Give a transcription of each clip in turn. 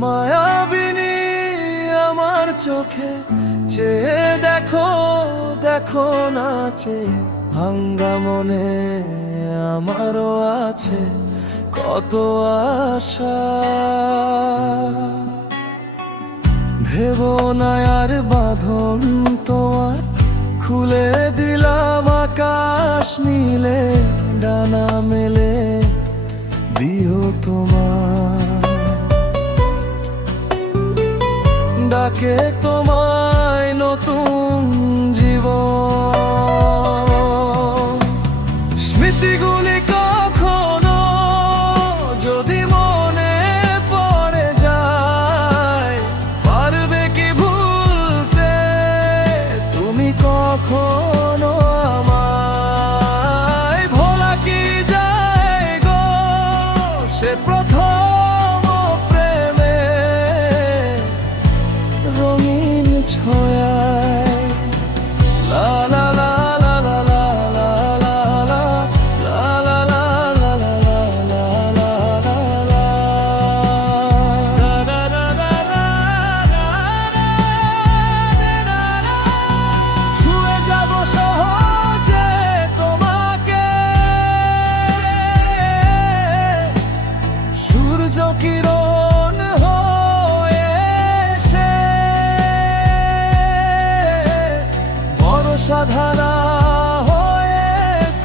মায়াবিনী আমার চোখে চেয়ে দেখো দেখো নাচে ভাঙ্গা মনে আমারও আছে কত আশা ভেব না আর বাঁধন তোমার। খুলে দিলাম আকাশ নীলে, ডানা মেলে, দিও তোমার। ডাকে তোমায় নতুন ছয়ায় লা লা লা লা লা লা লা লা লা লা লা লা লা লা লা লা লা লা ছুঁয়ে যাব সহজে তোমাকে সূর্য কিরণ বর্ষা হয়ে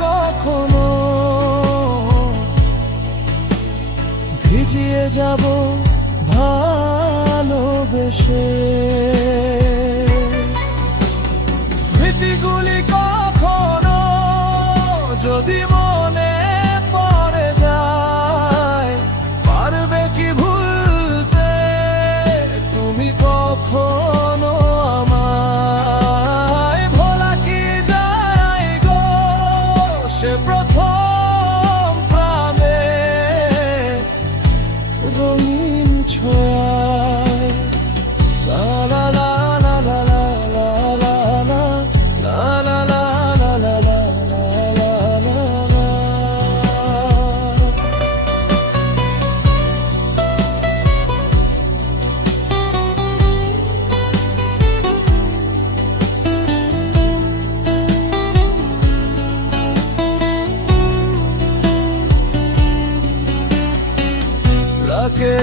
কখনো ভিজিয়ে যাব ভালোবেসে। স্মৃতিগুলি কখনো যদি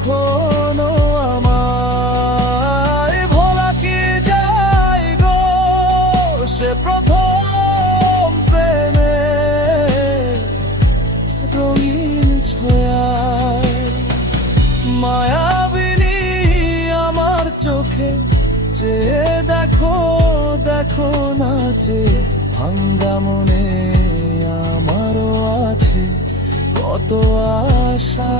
কখনো আমায় ভোলা কি যায় গো? সে প্রথম প্রেমে রঙিন ছয়ায়। মায়াবিনী আমার চোখে চেয়ে দেখো দেখো নাচে ভাঙ্গা মনে আমারও আছে কত আশা।